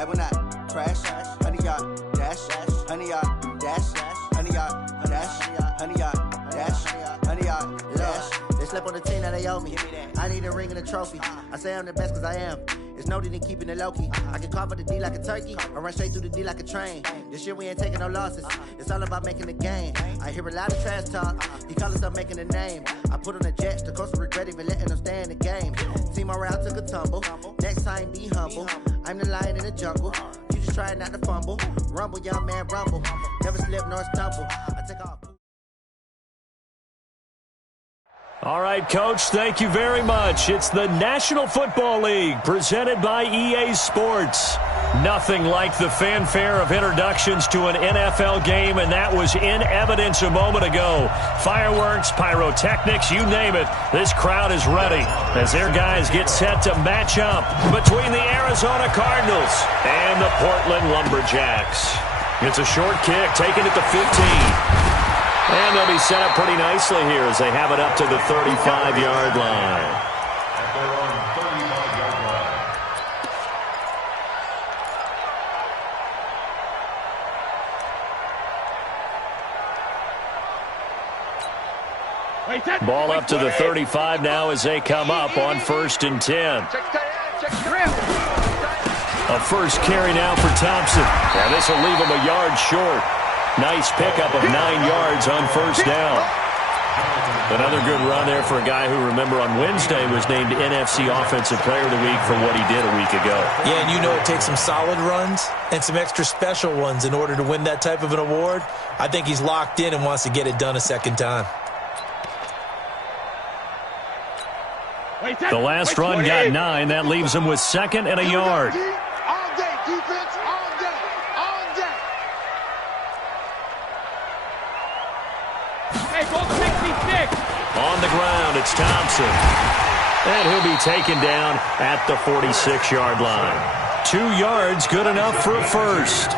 I will not crash. 100-yard dash, 100-yard dash, 100-yard dash, 100-yard dash, 100-yard dash. They slept on the team that they owe me. I need a ring and a trophy. I say I'm the best cause I am. It's noted in keeping it low-key. I can carve up the D like a turkey or run straight through the D like a train. This year we ain't taking no losses. It's all about making the game. I hear a lot of trash talk. He call himself making a name. I put on the Jets. The coach will regret even letting them stay in the game. Team around took a tumble. Next time be humble. I'm the lion in the jungle. You just try not to fumble. Rumble, young man, rumble. Never slip nor stumble. I take off. All right, Coach, thank you very much. It's the National Football League presented by EA Sports. Nothing like the fanfare of introductions to an NFL game, and that was in evidence a moment ago. Fireworks, pyrotechnics, you name it. This crowd is ready as their guys get set to match up between the Arizona Cardinals and the Portland Lumberjacks. It's a short kick taken at the 15. And they'll be set up pretty nicely here as they have it up to the 35-yard line. Ball up to the 35 now as they come up on 1st and 10. A first carry now for Thompson. And this will leave him a yard short. Nice pickup of 9 yards on 1st down. Another good run there for a guy who, remember, on Wednesday was named NFC Offensive Player of the Week for what he did a week ago. Yeah, and you know it takes some solid runs and some extra special ones in order to win that type of an award. I think he's locked in and wants to get it done a second time. The last run got 9. That leaves him with 2nd and a yard. All day, defense, all day, all day. Hey, goal 66. On the ground, it's Thompson. And he'll be taken down at the 46-yard line. 2 yards, good enough for a first.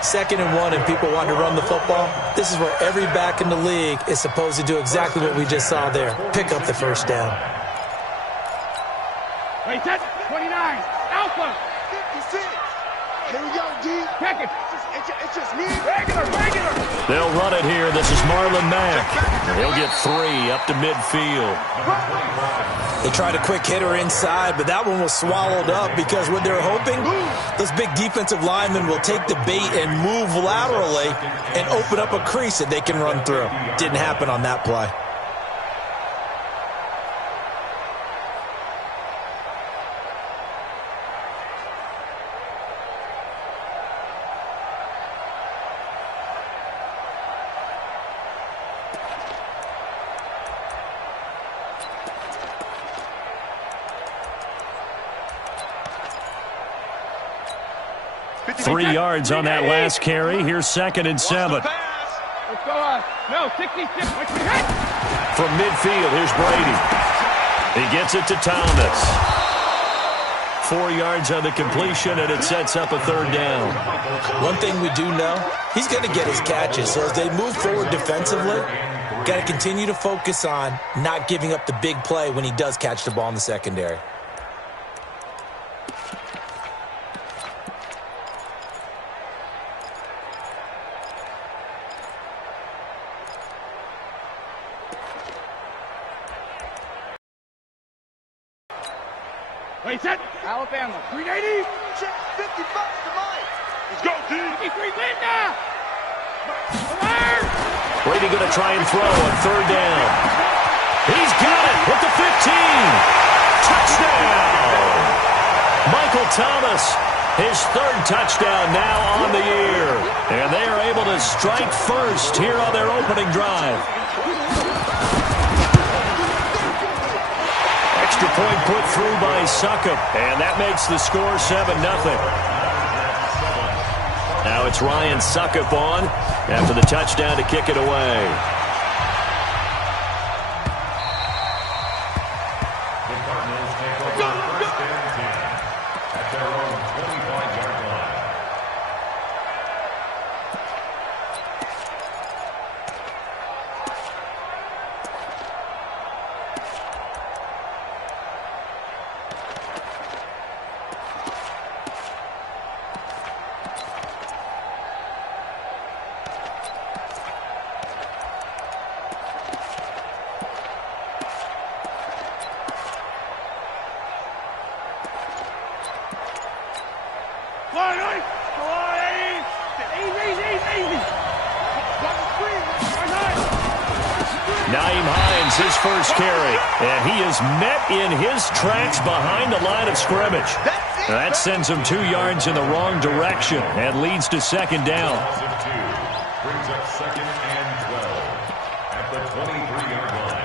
2nd and 1 and people want to run the football. This is where every back in the league is supposed to do exactly what we just saw there. Pick up the first down. Wait, that's 29. Alpha. 56. Here we go, D. Package. It's just me. Regular. They'll run it here. This is Marlon Mack. He'll get 3 up to midfield. They tried a quick hitter inside, but that one was swallowed up because what they're hoping, those big defensive linemen will take the bait and move laterally and open up a crease that they can run through. Didn't happen on that play. Three yards on that last carry. Here's 2nd and 7. Let's go on. No, 66. From midfield, here's Brady. He gets it to Thomas. 4 yards on the completion, and it sets up a 3rd down. One thing we do know, he's going to get his catches. So as they move forward defensively, got to continue to focus on not giving up the big play when he does catch the ball in the secondary. Wait, set. Alabama. 380. 55 to Mike. Let's go, D. 53 Linda. Brady going to try and throw on 3rd down. He's got it with the 15. Touchdown. Michael Thomas, his 3rd touchdown now on the year. And they are able to strike first here on their opening drive. Extra point put through by Succop, and that makes the score 7-0. Now it's Ryan Succop on after the touchdown to kick it away. The Cardinals take over 1st and 10 at their own 25-yard line. Naeem Hines, his first carry, and he is met in his tracks behind the line of scrimmage. That sends him 2 yards in the wrong direction and leads to second down. Brings up second and 12 at the 23-yard line.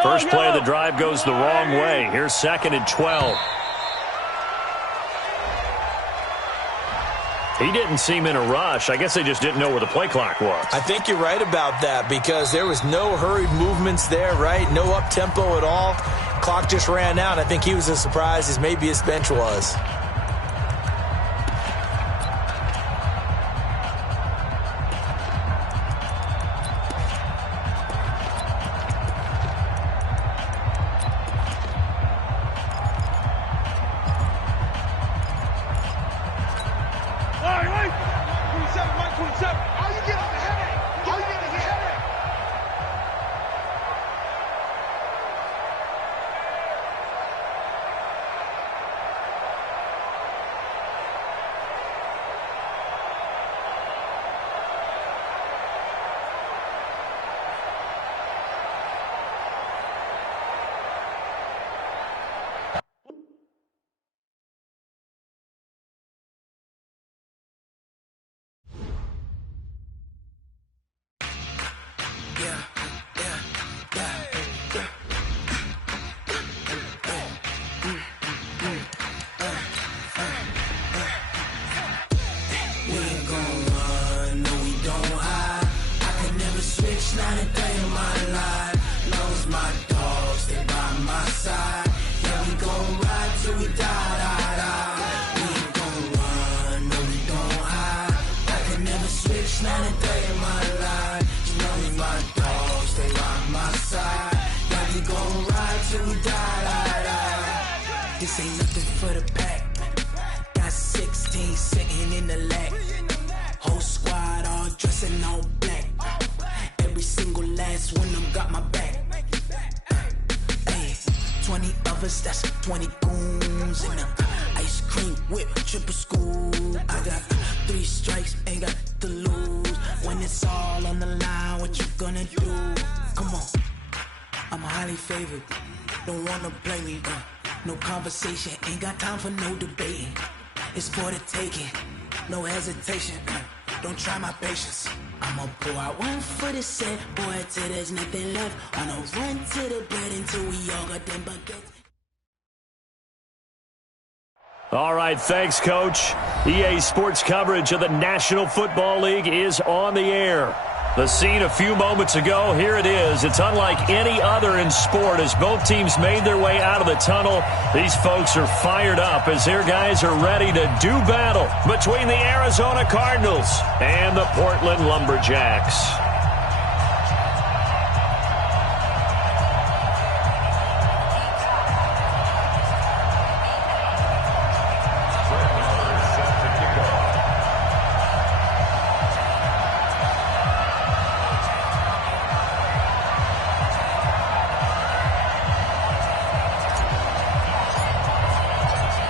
First play of the drive goes the wrong way. Here's second and 12. He didn't seem in a rush. I guess they just didn't know where the play clock was. I think you're right about that because there was no hurried movements there, right? No up-tempo at all. Clock just ran out. I think he was as surprised as maybe his bench was. This ain't nothing for the pack. Got 16 sitting in the lag. Whole squad all dressing all black. Every single last one of them got my back. Hey, 20 of us, that's 20 goons in them. Ice cream whip, triple scoop. I got 3 strikes, ain't got to lose. When it's all on the line, what you gonna do? Come on, I'm highly favored. Don't wanna play me, no conversation, ain't got time for no debating. It's for the taking, no hesitation. Don't try my patience. I'ma pour out one for the set, boy, till there's nothing left. On a run to the bread until we all got them baguettes. All right, thanks, Coach. EA Sports coverage of the National Football League is on the air. The scene a few moments ago, here it is. It's unlike any other in sport as both teams made their way out of the tunnel. These folks are fired up as their guys are ready to do battle between the Arizona Cardinals and the Portland Lumberjacks.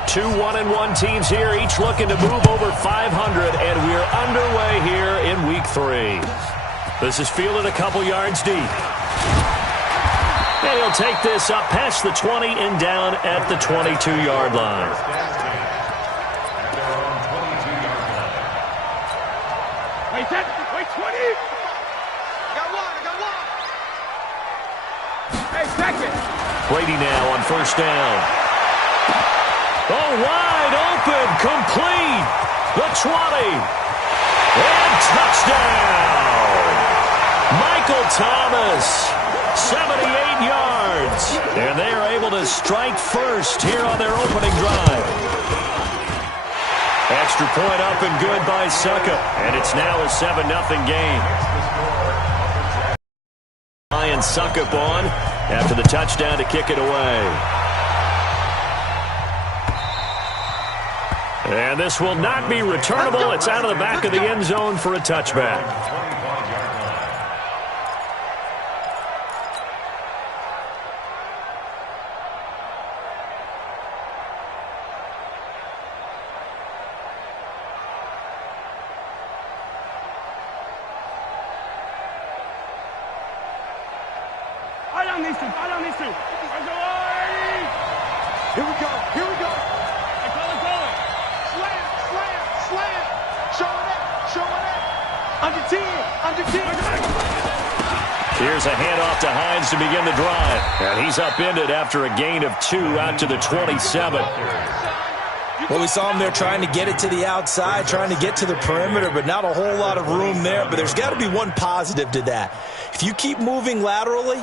Two 1-1 teams here, each looking to move over 500, and we're underway here in Week 3. This is fielded a couple yards deep. And he'll take this up past the 20 and down at the 22-yard line. Wait, set. Wait, 20. I got one. Hey, second. Brady now on first down. Oh, wide open, complete, the 20, and touchdown! Michael Thomas, 78 yards, and they are able to strike first here on their opening drive. Extra point up and good by Suckup, and it's now a 7-0 game. Ryan Suckup on after the touchdown to kick it away. And this will not be returnable. It's out of the back of the end zone for a touchback. Here we go. I call it. Slam. Show it up. Under 10. Here's a handoff to Hines to begin the drive. And he's upended after a gain of 2 out to the 27. Well, we saw him there trying to get it to the outside, trying to get to the perimeter, but not a whole lot of room there. But there's got to be one positive to that. If you keep moving laterally,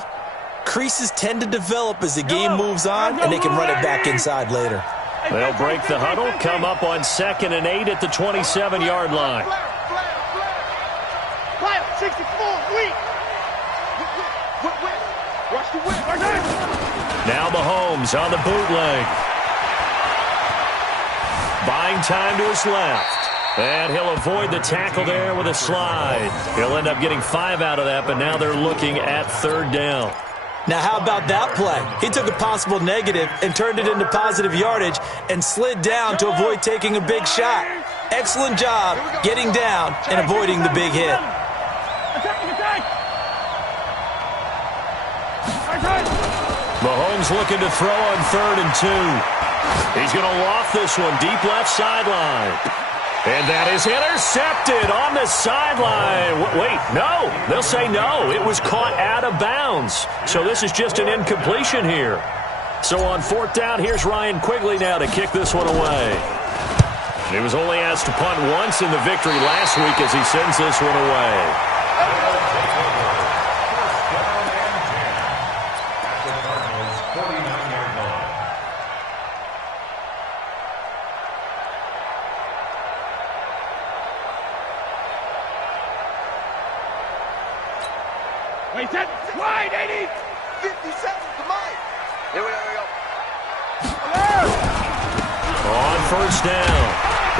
creases tend to develop as the game moves on, and they can run it back inside later. They'll break the huddle, come up on 2nd and 8 at the 27-yard line. Fire, 64, weak. Watch the whip. Now Mahomes on the bootleg. Buying time to his left. And he'll avoid the tackle there with a slide. He'll end up getting 5 out of that, but now they're looking at 3rd down. Now, how about that play? He took a possible negative and turned it into positive yardage and slid down to avoid taking a big shot. Excellent job getting down and avoiding the big hit. Mahomes looking to throw on 3rd and 2. He's going to loft this one deep left sideline. And that is intercepted on the sideline. Wait, no. They'll say no. It was caught out of bounds. So this is just an incompletion here. So on 4th down, here's Ryan Quigley now to kick this one away. He was only asked to punt once in the victory last week as he sends this one away. Wait, set, wide, 80. 57 to Mike. Here we go. On 1st down,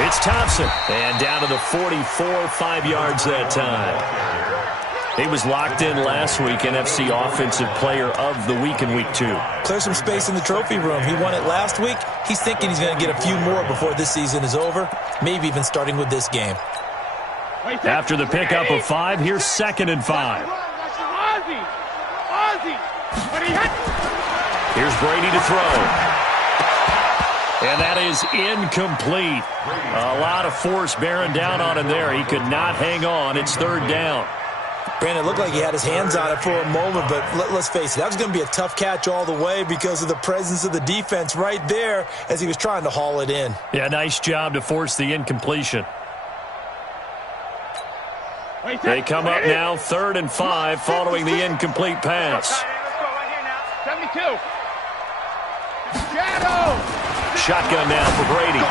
it's Thompson. And down to the 44, 5 yards that time. He was locked in last week, NFC Offensive Player of the Week in Week 2. Clear some space in the trophy room. He won it last week. He's thinking he's going to get a few more before this season is over, maybe even starting with this game. After the pickup of 5, here's 2nd and 5. Here's Brady to throw. And that is incomplete. A lot of force bearing down on him there. He could not hang on. It's 3rd down. Brandon, it looked like he had his hands on it for a moment, but let's face it, that was going to be a tough catch all the way because of the presence of the defense right there as he was trying to haul it in. Yeah, nice job to force the incompletion. They come up now 3rd and 5 following the incomplete pass. 72. Shadow. Shotgun now for Brady.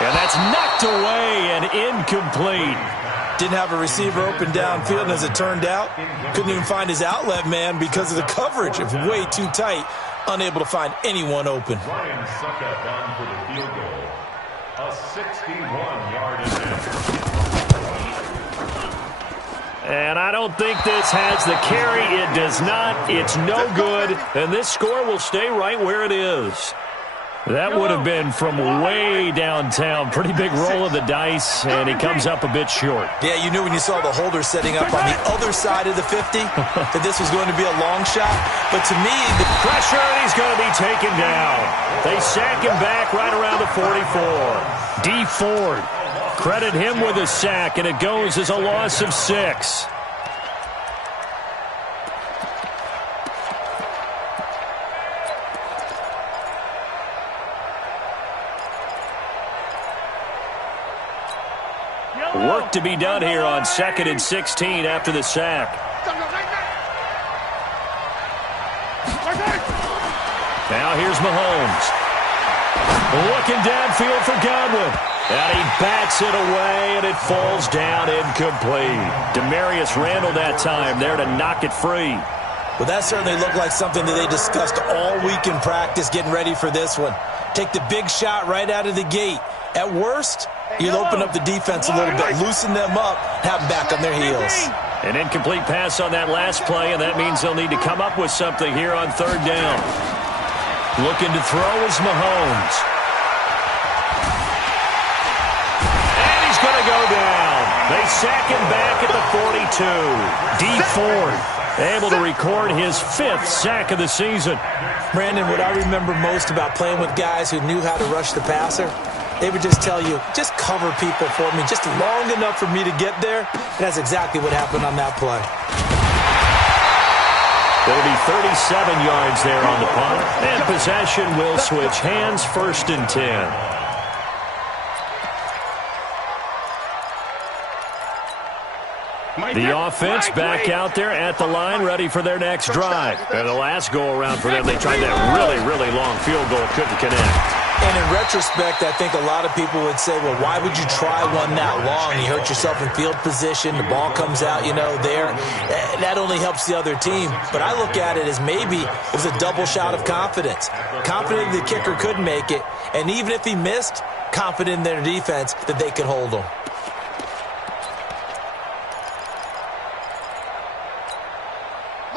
And that's knocked away and incomplete. Didn't have a receiver open downfield, and as it turned out, couldn't even find his outlet man because of the coverage. It was way too tight, unable to find anyone open. Ryan Suckup on for the field goal. A 61-yard attempt. And I don't think this has the carry. It does not. It's no good. And this score will stay right where it is. That would have been from way downtown. Pretty big roll of the dice, and he comes up a bit short. Yeah, you knew when you saw the holder setting up on the other side of the 50 that this was going to be a long shot. But to me, the pressure, and he's going to be taken down. They sack him back right around the 44. D. Ford. Credit him with a sack, and it goes as a loss of 6. Work to be done here on 2nd and 16 after the sack. Now here's Mahomes. Looking downfield for Godwin. And he bats it away, and it falls down incomplete. Demarius Randall that time there to knock it free. Well, that certainly looked like something that they discussed all week in practice getting ready for this one. Take the big shot right out of the gate. At worst, you'll open up the defense a little bit, loosen them up, have them back on their heels. An incomplete pass on that last play, and that means they'll need to come up with something here on third down. Looking to throw is Mahomes. And he's going to go down. They sack him back at the 42. Dee Ford able to record his 5th sack of the season. Brandon, what I remember most about playing with guys who knew how to rush the passer, they would just tell you, just cover people for me, just long enough for me to get there. And that's exactly what happened on that play. There'll be 37 yards there on the punt, and possession will switch hands, 1st and 10. The offense back out there at the line, ready for their next drive. And the last go-around for them, they tried that really, really long field goal, couldn't connect. And in retrospect, I think a lot of people would say, well, why would you try one that long? You hurt yourself in field position. The ball comes out, there. That only helps the other team. But I look at it as maybe it was a double shot of confidence. Confident the kicker could make it. And even if he missed, confident in their defense that they could hold him.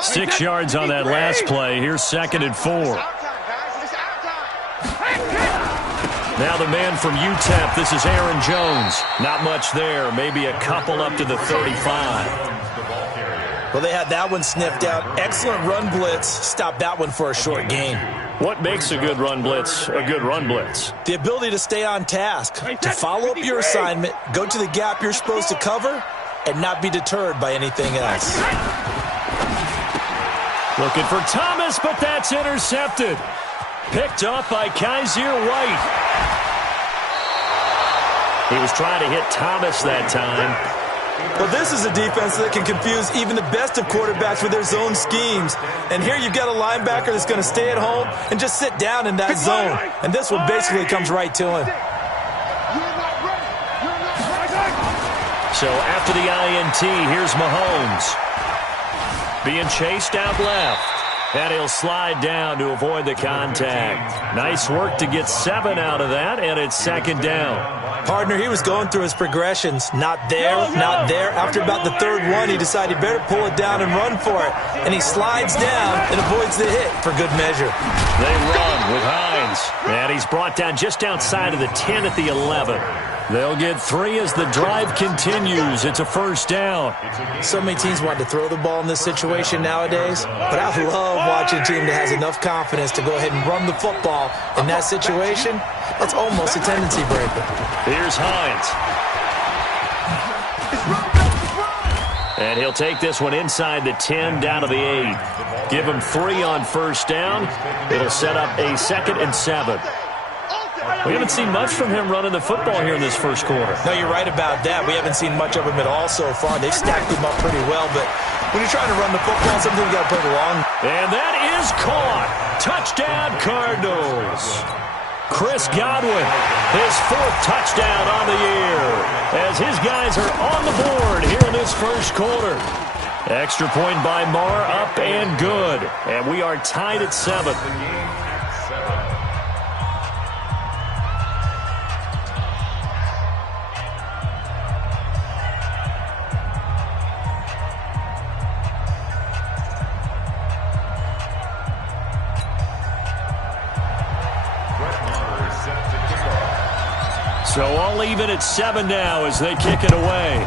Six yards on that last play. Here's 2nd and 4. Now the man from UTEP, this is Aaron Jones. Not much there, maybe a couple up to the 35. Well, they had that one sniffed out. Excellent run blitz. Stopped that one for a short gain. What makes a good run blitz a good run blitz? The ability to stay on task, to follow up your assignment, go to the gap you're supposed to cover, and not be deterred by anything else. Looking for Thomas, but that's intercepted. Picked up by Kaiser White. He was trying to hit Thomas that time. Well, this is a defense that can confuse even the best of quarterbacks with their zone schemes. And here you've got a linebacker that's going to stay at home and just sit down in that zone. And this one basically comes right to him. So after the INT, here's Mahomes. Being chased out left. And he'll slide down to avoid the contact. Nice work to get 7 out of that, and it's 2nd down. Partner, he was going through his progressions. Not there, not there. After about the 3rd one, he decided he better pull it down and run for it. And he slides down and avoids the hit for good measure. They run with Hines. And he's brought down just outside of the 10 at the 11. They'll get 3 as the drive continues. It's a 1st down. So many teams want to throw the ball in this situation nowadays, but I love watching a team that has enough confidence to go ahead and run the football in that situation. That's almost a tendency breaker. Here's Hines. And he'll take this one inside the 10 down to the 8. Give him 3 on 1st down. It'll set up a 2nd and 7. We haven't seen much from him running the football here in this 1st quarter. No, you're right about that. We haven't seen much of him at all so far. They've stacked him up pretty well, but when you're trying to run the football, something you got to put along. And that is caught. Touchdown, Cardinals. Chris Godwin, his 4th touchdown on the year, as his guys are on the board here in this 1st quarter. Extra point by Marr, up and good. And we are tied at 7. So all even at 7 now as they kick it away.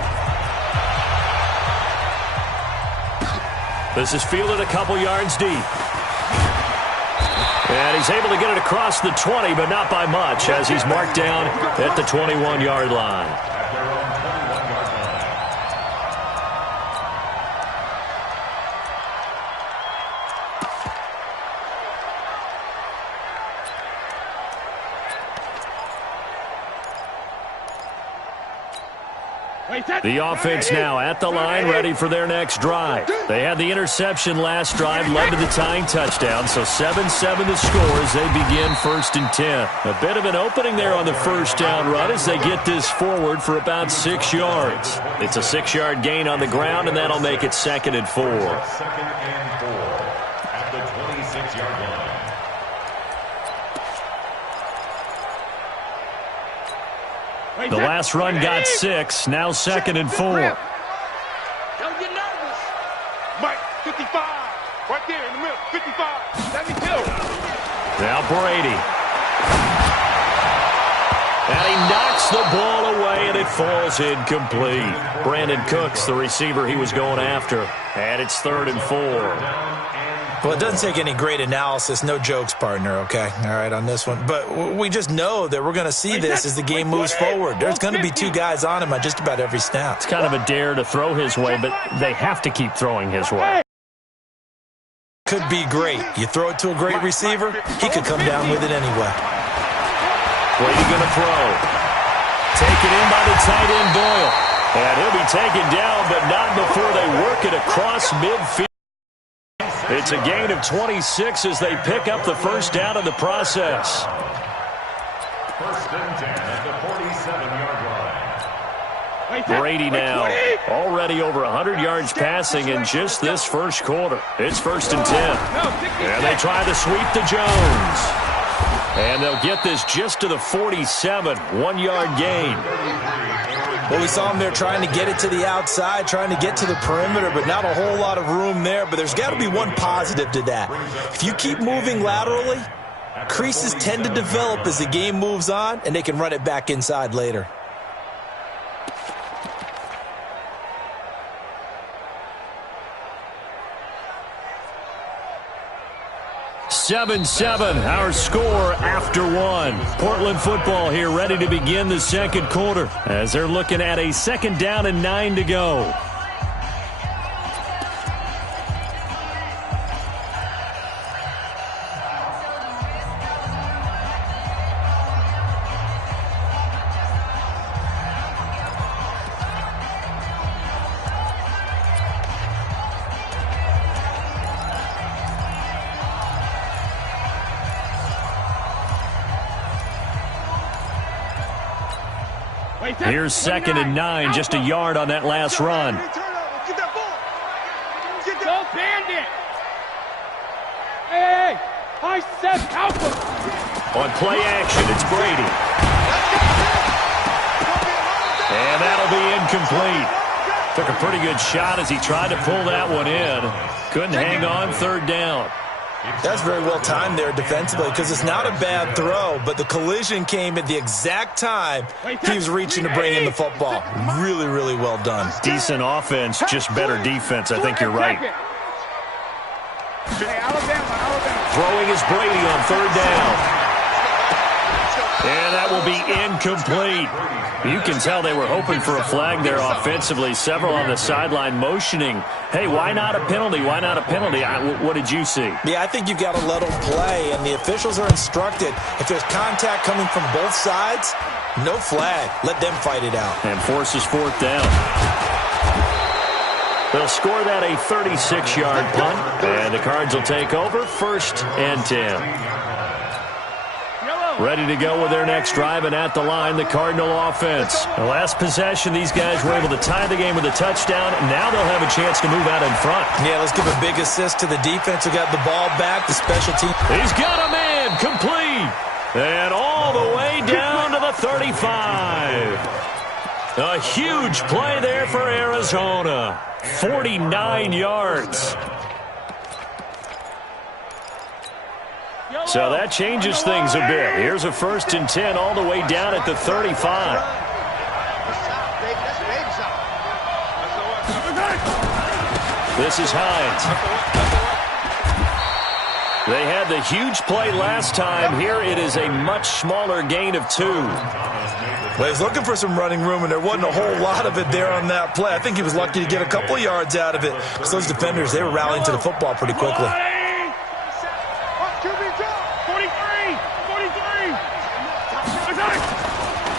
This is fielded a couple yards deep. And he's able to get it across the 20, but not by much, as he's marked down at the 21-yard line. The offense now at the line, ready for their next drive. They had the interception last drive, led to the tying touchdown, so 7-7 the score as they begin 1st and 10. A bit of an opening there on the 1st down run as they get this forward for about 6 yards. It's a 6-yard gain on the ground, and that'll make it 2nd and 4. 6-yard line. The last run got 6. Now 2nd and 4. Don't get nervous. Mike, 55. Right there in the middle. 55. 72. Now Brady. And he knocks the ball away, and it falls incomplete. Brandon Cooks, the receiver he was going after. And it's 3rd and 4. Well, it doesn't take any great analysis. No jokes, partner, okay? All right, on this one. But we just know that we're going to see this as the game moves forward. There's going to be 2 guys on him on just about every snap. It's kind of a dare to throw his way, but they have to keep throwing his way. Could be great. You throw it to a great receiver, he could come down with it anyway. Brady going to throw. Taken in by the tight end, Doyle. And he'll be taken down, but not before they work it across midfield. It's a gain of 26 as they pick up the first down in the process. 1st and 10 at the 47-yard line. Brady now already over 100 yards passing in just this first quarter. It's 1st and 10. And they try to sweep to Jones. And they'll get this just to the 47, 1-yard gain. Well, we saw him there trying to get it to the outside, trying to get to the perimeter, but not a whole lot of room there. But there's got to be one positive to that. If you keep moving laterally, creases tend to develop as the game moves on, and they can run it back inside later. 7-7, our score after 1. Portland football here ready to begin the second quarter as they're looking at a 2nd down and 9 to go. Here's 2nd and 9, just a yard on that last run. Get that ball. Get that bandit. Hey, I said alpha. On play action, it's Brady. And that'll be incomplete. Took a pretty good shot as he tried to pull that one in. Couldn't hang on, 3rd down. That's very well timed there defensively because it's not a bad throw, but the collision came at the exact time he was reaching to bring in the football. Really, really well done. Decent offense, just better defense. I think you're right. Throwing is Brady on 3rd down. And that will be incomplete. You can tell they were hoping for a flag there offensively. Several on the sideline motioning, hey, why not a penalty? Why not a penalty? What did you see? Yeah, I think you've got to let them play, and the officials are instructed. If there's contact coming from both sides, no flag. Let them fight it out. And forces 4th down. They'll score that a 36-yard punt, and the Cards will take over 1st and 10. Ready to go with their next drive, and at the line, the Cardinal offense. The last possession, these guys were able to tie the game with a touchdown. Now they'll have a chance to move out in front. Yeah, let's give a big assist to the defense who got the ball back, the special team. He's got a man, complete. And all the way down to the 35. A huge play there for Arizona. 49 yards. So that changes things a bit. Here's a 1st and 10 all the way down at the 35. This is Hines. They had the huge play last time. Here it is a much smaller gain of 2. Well, he's looking for some running room, and there wasn't a whole lot of it there on that play. I think he was lucky to get a couple of yards out of it because those defenders, they were rallying to the football pretty quickly.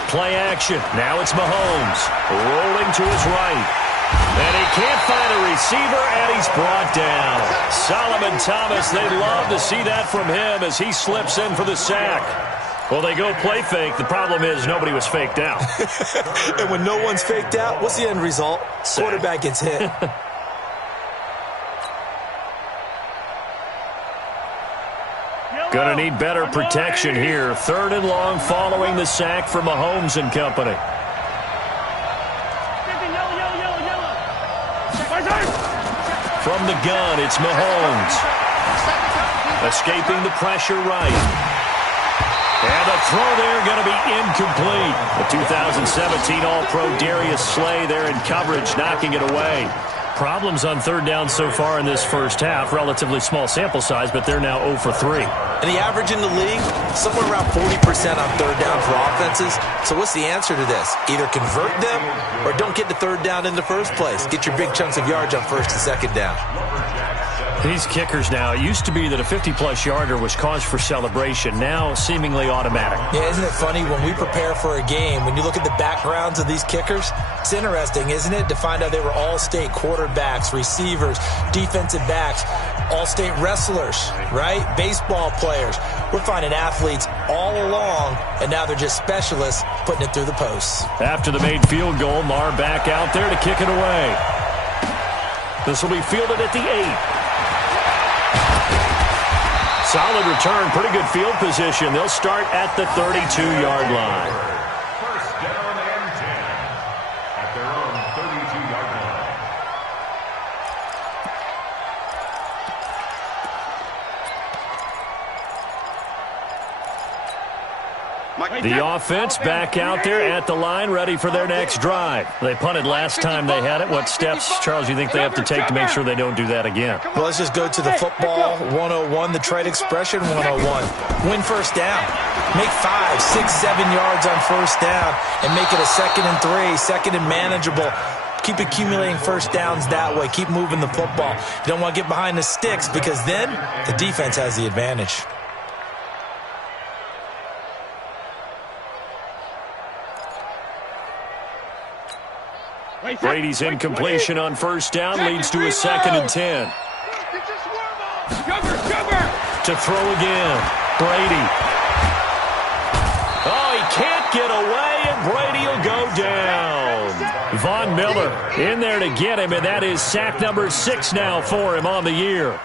Play action. Now it's Mahomes rolling to his right. And he can't find a receiver, and he's brought down. Solomon Thomas, they'd love to see that from him as he slips in for the sack. Well, they go play fake. The problem is nobody was faked out. And when no one's faked out, what's the end result? Sack. Quarterback gets hit. Going to need better protection here. 3rd and long following the sack from Mahomes and company. From the gun, it's Mahomes. Escaping the pressure right. And the throw there going to be incomplete. The 2017 All-Pro Darius Slay there in coverage, knocking it away. Problems on 3rd down so far in this first half. Relatively small sample size, but they're now 0 for 3. And the average in the league, somewhere around 40% on 3rd down for offenses. So what's the answer to this? Either convert them or don't get to 3rd down in the first place. Get your big chunks of yards on 1st and 2nd down. These kickers now, it used to be that a 50-plus yarder was cause for celebration. Now seemingly automatic. Yeah, isn't it funny when we prepare for a game, when you look at the backgrounds of these kickers, it's interesting, isn't it, to find out they were all-state quarterbacks, receivers, defensive backs, all-state wrestlers, right? Baseball players. We're finding athletes all along, and now they're just specialists putting it through the posts. After the made field goal, Marr back out there to kick it away. This will be fielded at the 8. Solid return, pretty good field position. They'll start at the 32-yard line. 1st down and 10 at their own 32-yard line. The offense back out there at the line, ready for their next drive. They punted last time they had it. What steps, Charles, you think they have to take to make sure they don't do that again? Well, let's just go to the football 101, the trade expression 101. Win 1st down. Make 5, 6, 7 yards on 1st down and make it a 2nd and 3, 2nd and manageable. Keep accumulating 1st downs that way. Keep moving the football. You don't want to get behind the sticks because then the defense has the advantage. Brady's incompletion on 1st down leads to a 2nd and 10. To throw again. Brady. Oh, he can't get away, and Brady will go down. Von Miller in there to get him, and that is sack number 6 now for him on the year.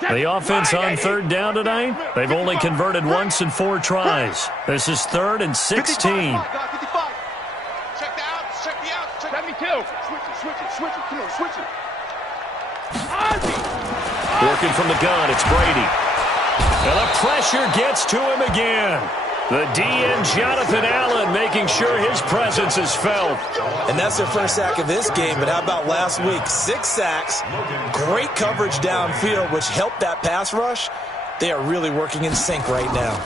The offense on 3rd down tonight, they've only converted once in 4 tries. This is 3rd and 16. 55. Check the outs, check the outs, check 72. Switch it, come on, switch it. Working from the gun, it's Brady. And the pressure gets to him again. The DN, Jonathan Allen, making sure his presence is felt. And that's their first sack of this game, but how about last week? 6 sacks, great coverage downfield, which helped that pass rush. They are really working in sync right now.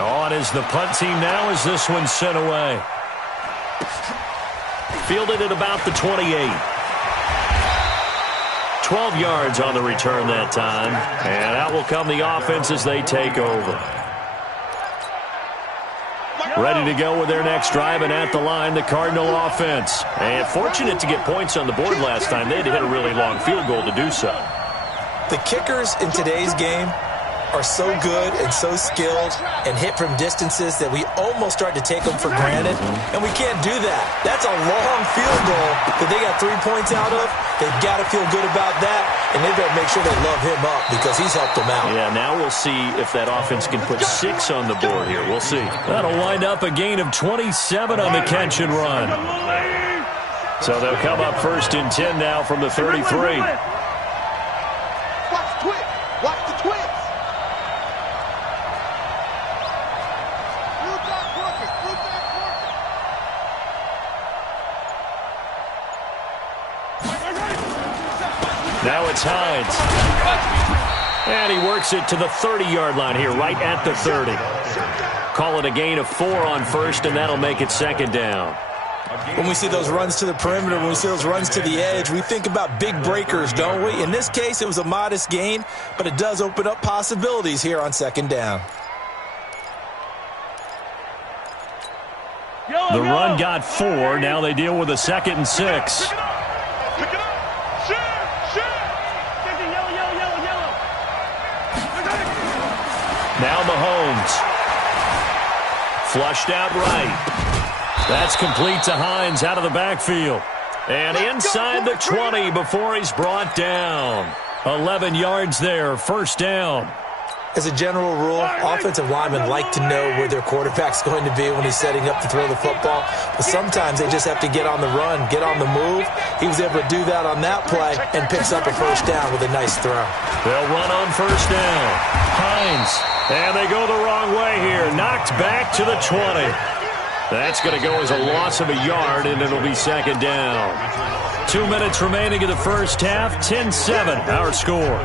On is the punt team now as this one's sent away. Fielded at about the 28. 12 yards on the return that time. And out will come the offense as they take over. Ready to go with their next drive, and at the line, the Cardinal offense. And fortunate to get points on the board last time. They had to hit a really long field goal to do so. The kickers in today's game are so good and so skilled and hit from distances that we almost start to take them for granted, and we can't do that. That's a long field goal that they got 3 points out of. They've got to feel good about that, and they better make sure they love him up because he's helped them out. Yeah, now we'll see if that offense can put 6 on the board here. We'll see. That'll wind up a gain of 27 on the catch and run. So they'll come up 1st and 10 now from the 33. Watch the twist. Now it's Hines. And he works it to the 30-yard line here, right at the 30. Call it a gain of 4 on 1st, and that'll make it 2nd down. When we see those runs to the perimeter, when we see those runs to the edge, we think about big breakers, don't we? In this case, it was a modest gain, but it does open up possibilities here on 2nd down. The run got 4. Now they deal with a 2nd and 6. Now Mahomes. Flushed out right. That's complete to Hines out of the backfield. And inside the 20 before he's brought down. 11 yards there, first down. As a general rule, offensive linemen like to know where their quarterback's going to be when he's setting up to throw the football. But sometimes they just have to get on the run, get on the move. He was able to do that on that play and picks up a first down with a nice throw. They'll run on first down. Hines. And they go the wrong way here. Knocked back to the 20. That's going to go as a loss of a yard, and it'll be second down. 2 minutes remaining in the first half. 10-7, our score.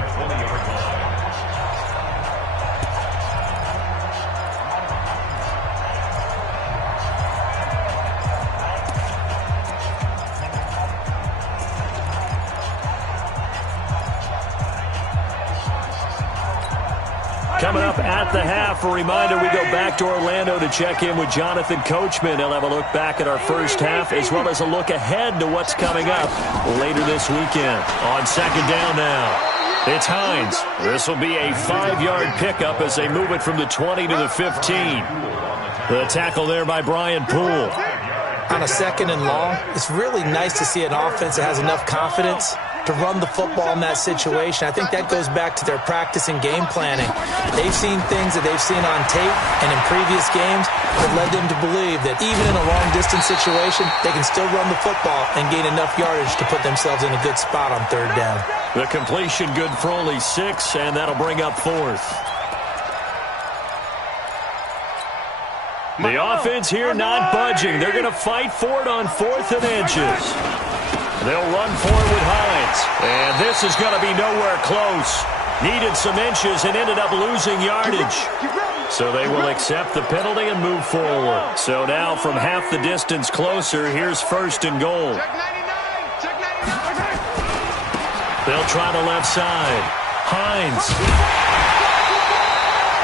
Coming up at the half, a reminder, we go back to Orlando to check in with Jonathan Coachman. He'll have a look back at our first half as well as a look ahead to what's coming up later this weekend. On second down now, it's Hines. This will be a 5-yard pickup as they move it from the 20 to the 15. The tackle there by Brian Poole. On a second and long, it's really nice to see an offense that has enough confidence to run the football in that situation. I think that goes back to their practice and game planning. They've seen things that they've seen on tape and in previous games that led them to believe that even in a long-distance situation, they can still run the football and gain enough yardage to put themselves in a good spot on third down. The completion good for only 6, and that'll bring up fourth. The offense here not budging. They're going to fight for it on 4th and inches. They'll run for it with Hines. And this is going to be nowhere close. Needed some inches and ended up losing yardage. So they will accept the penalty and move forward. So now from half the distance closer, here's first and goal. They'll try the left side. Hines.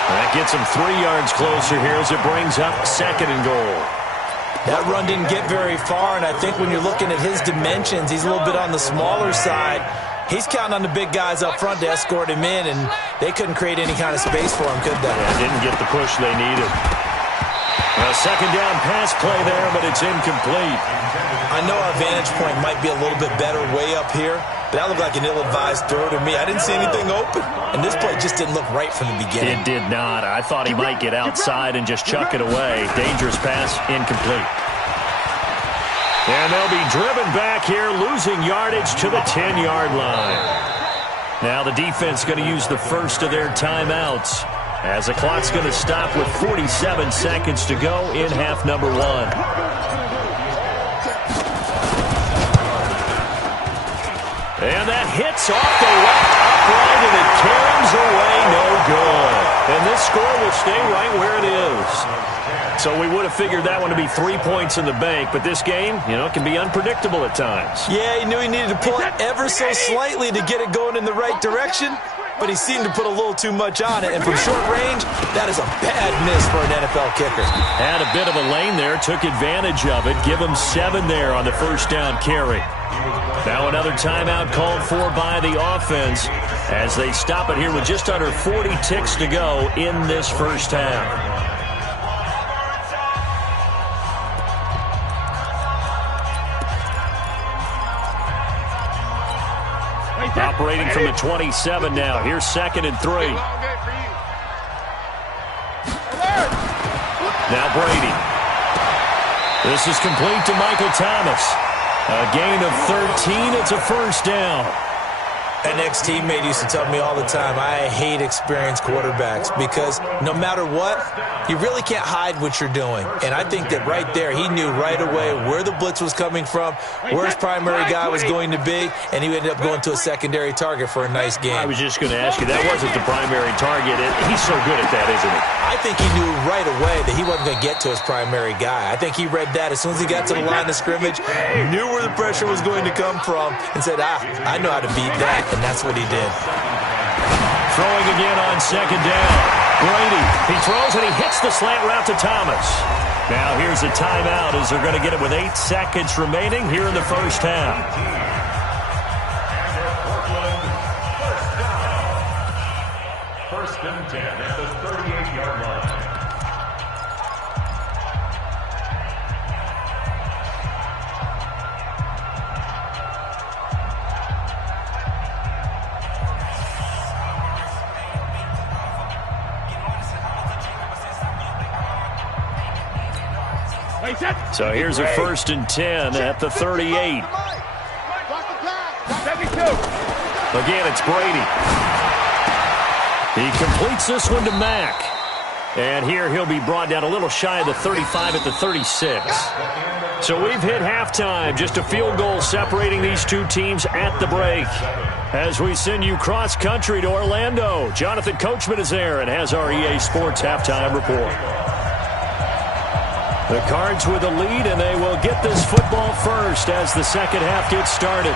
That gets him 3 yards closer here as it brings up second and goal. That run didn't get very far, and I think when you're looking at his dimensions, he's a little bit on the smaller side. He's counting on the big guys up front to escort him in, and they couldn't create any kind of space for him, could they? Yeah, didn't get the push they needed. A second down pass play there, but it's incomplete. I know our vantage point might be a little bit better way up here, but that looked like an ill-advised throw to me. I didn't see anything open, and this play just didn't look right from the beginning. It did not. I thought he might get outside and just chuck it away. Dangerous pass, incomplete. And they'll be driven back here, losing yardage to the 10-yard line. Now the defense going to use the first of their timeouts as the clock's going to stop with 47 seconds to go in half number 1. And that hits off the left upright, and it carries away no good. And this score will stay right where it is. So we would have figured that one to be 3 points in the bank, but this game, can be unpredictable at times. Yeah, he knew he needed to pull it ever so slightly to get it going in the right direction, but he seemed to put a little too much on it. And from short range, that is a bad miss for an NFL kicker. Had a bit of a lane there, took advantage of it. Give him 7 there on the first down carry. Now another timeout called for by the offense as they stop it here with just under 40 ticks to go in this first half. Operating from the 27 now. Here's second and 3. Now Brady. This is complete to Michael Thomas. A gain of 13. It's a first down. An ex-teammate used to tell me all the time, I hate experienced quarterbacks because no matter what, you really can't hide what you're doing. And I think that right there, he knew right away where the blitz was coming from, where his primary guy was going to be, and he ended up going to a secondary target for a nice game. I was just going to ask you, that wasn't the primary target. He's so good at that, isn't he? I think he knew right away that he wasn't going to get to his primary guy. I think he read that as soon as he got to the line of scrimmage, knew where the pressure was going to come from, and said, I know how to beat that. And that's what he did. Throwing again on second down. Brady, he throws and he hits the slant route to Thomas. Now here's a timeout as they're going to get it with 8 seconds remaining here in the first half. First and 10 at the 38-yard line. So here's a first and 10 at the 38. Again, it's Brady. He completes this one to Mack. And here he'll be brought down a little shy of the 35 at the 36. So we've hit halftime. Just a field goal separating these two teams at the break. As we send you cross-country to Orlando, Jonathan Coachman is there and has our EA Sports halftime report. The Cards with a lead, and they will get this football first as the second half gets started.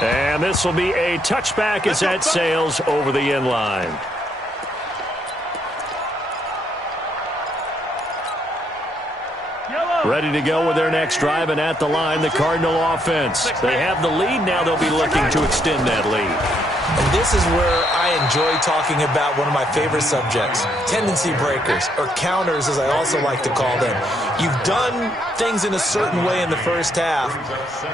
And this will be a touchback as that sails over the end line. Ready to go with their next drive, and at the line, the Cardinal offense. They have the lead. Now they'll be looking to extend that lead. And this is where I enjoy talking about one of my favorite subjects, tendency breakers, or counters as I also like to call them. You've done things in a certain way in the first half,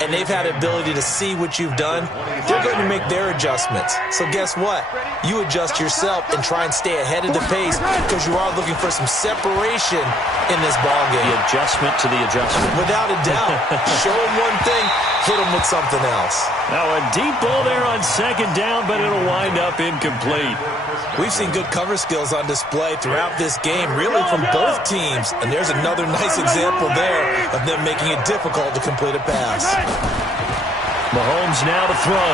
and they've had the ability to see what you've done. They're going to make their adjustments. So guess what? You adjust yourself and try and stay ahead of the pace because you are looking for some separation in this ballgame. The adjustment to the adjustment. Without a doubt. Show them one thing, hit them with something else. Now a deep ball there on second down, but it'll wind up incomplete. We've seen good cover skills on display throughout this game, really from both teams. And there's another nice example there of them making it difficult to complete a pass. Mahomes now to throw.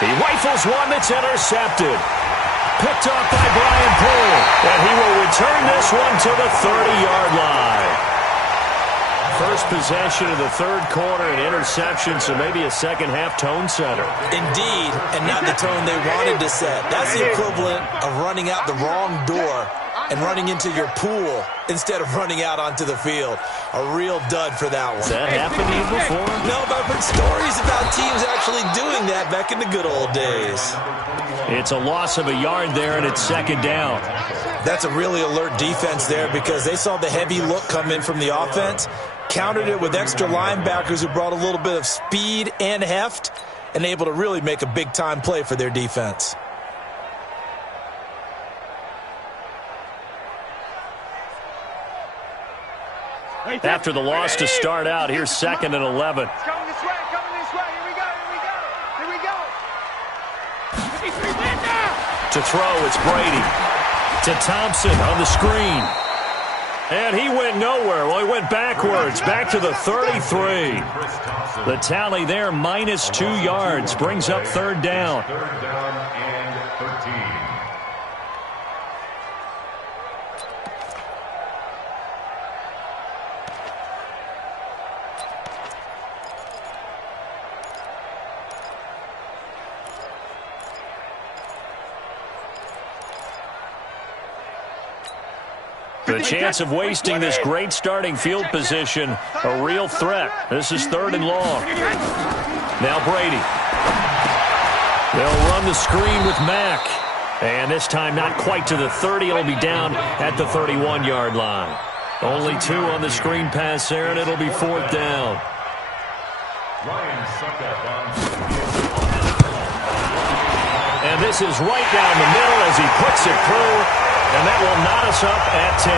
He rifles one that's intercepted. Picked off by Brian Poole. And he will return this one to the 30-yard line. First possession of the third quarter, an interception, so maybe a second-half tone setter. Indeed, and not the tone they wanted to set. That's the equivalent of running out the wrong door and running into your pool instead of running out onto the field. A real dud for that one. Has that happened to you before? No, but I've heard stories about teams actually doing that back in the good old days. It's a loss of a yard there, and it's second down. That's a really alert defense there because they saw the heavy look come in from the offense, countered it with extra linebackers who brought a little bit of speed and heft, and able to really make a big-time play for their defense. After the loss to start out, here's second and 11. It's coming this way, Here we go. To throw, it's Brady. To Thompson on the screen. And he went nowhere. Well, he went backwards, back to the 33. The tally there, minus 2 yards, brings up third down. Third down and 13. The chance of wasting this great starting field position, a real threat. This is third and long. Now Brady. They'll run the screen with Mack. And this time not quite to the 30. It'll be down at the 31-yard line. Only 2 on the screen pass there, and it'll be fourth down. And this is right down the middle as he puts it through. And that will knot us up at 10.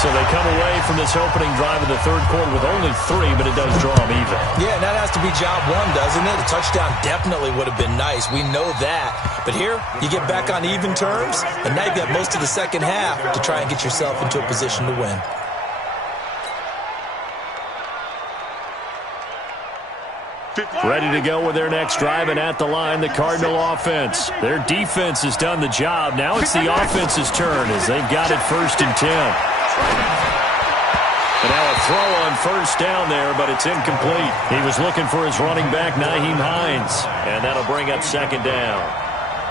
So they come away from this opening drive in the third quarter with only 3, but it does draw them even. Yeah, and that has to be job one, doesn't it? A touchdown definitely would have been nice. We know that. But here, you get back on even terms, and now you've got most of the second half to try and get yourself into a position to win. Ready to go with their next drive, and at the line, the Cardinal offense. Their defense has done the job. Now it's the offense's turn as they've got it first and 10. And now a throw on first down there, but it's incomplete. He was looking for his running back, Nyheim Hines, and that'll bring up second down.